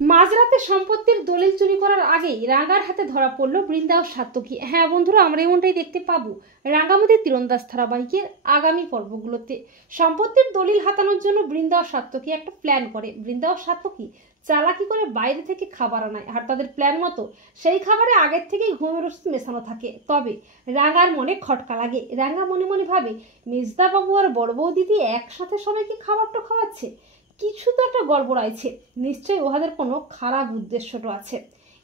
মাঝরাতে সম্পত্তির দলিল চুরি করার আগেই রাঙ্গার হাতে ধরা পড়ল বৃন্দা ও সাত্তকী। হ্যাঁ বন্ধুরা, আমরা এমনটাই দেখতে পাবো রাঙ্গামাটির তীরন্দাজ ধারাবাহিকের আগামী পর্বগুলোতে। সম্পত্তির দলিল হাতানোর জন্য বৃন্দা ও সাত্তকী একটা প্ল্যান করে। বৃন্দা ও সাত্তকী চালাকি করে বাইরে থেকে খাবার আনায়, আর তাদের প্ল্যান মতো সেই খাবারে আগের থেকেই ঘুমের ওষুধ মেশানো থাকে। তবে রাঙ্গার মনে খটকা লাগে। রাঙ্গা মনে মনে ভাবে, মেজদা বাবু আর বড় বউ দিদি একসাথে সবাইকে খাবারটা খাওয়াচ্ছে, কিছু তো একটা গড়বড় আছে, নিশ্চয়ই ওহাদের কোনো খারাপ উদ্দেশ্যটা আছে।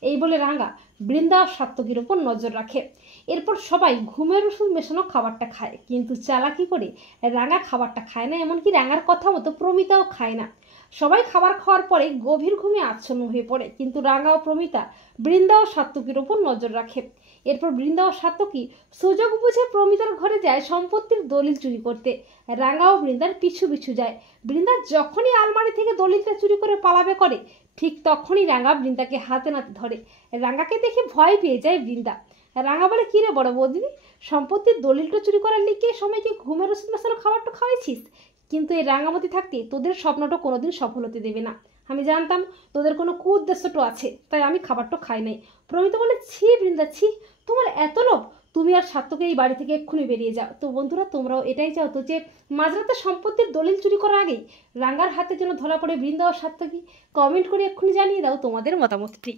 এই বলে রাঙ্গা বৃন্দা আর সাত্তকীর ওপর নজর রাখে। এরপর সবাই ঘুমের ওষুধ মেশানো খাবারটা খায়, কিন্তু চালাকি করে রাঙ্গা খাবারটা খায় না, এমনকি রাঙ্গার কথা মতো প্রমিতাও খায় না। সবাই খাবার খাওয়ার পরে গভীর ঘুমে আচ্ছন্ন হয়ে পড়ে, কিন্তু রাঙ্গা ও প্রমিতা বৃন্দা ও সাত্তকীর ওপর নজর রাখে। এরপর বৃন্দা ও সাত্তকী সুযোগ বুঝে প্রমিতার ঘরে যায় সম্পত্তির দলিল চুরি করতে। রাঙ্গা ও বৃন্দার পিছু পিছু যায়। বৃন্দা যখনই আলমারি থেকে দলিলটা চুরি করে পালাবে করে, ঠিক তখনই রাঙ্গা বৃন্দাকে হাতে নাতে ধরে। রাঙ্গাকে দেখে ভয় পেয়ে যায় বৃন্দা। রাঙ্গা বলে, কিরে বড় বৌদিনী, সম্পত্তির দলিলটা চুরি করার লিগে সময়কে ঘুমের ওষুধ মেশানো খাবারটা খাওয়াইছিস, কিন্তু এই রাঙ্গামতি থাকতে তোদের স্বপ্নটা কোনোদিন সফল হতে দেবে না। আমি জানতাম তোদের কোনো কুউদ্দেশ্যটা আছে, তাই আমি খাবারটা খাই নাই। প্রমিতা বলে, ছি বৃন্দা ছি, তোমার এত লোভ, তুমি আর সাত্তকে এই বাড়ি থেকে এক্ষুনি বেরিয়ে যাও। তো বন্ধুরা, তোমরাও এটাই চাও তো যে মাঝরাতে সম্পত্তির দলিল চুরি করার আগেই রাঙ্গার হাতে যেন ধরা পড়ে বৃন্দা ও সাত্তকী? কমেন্ট করে এক্ষুনি জানিয়ে দাও তোমাদের মতামতটি।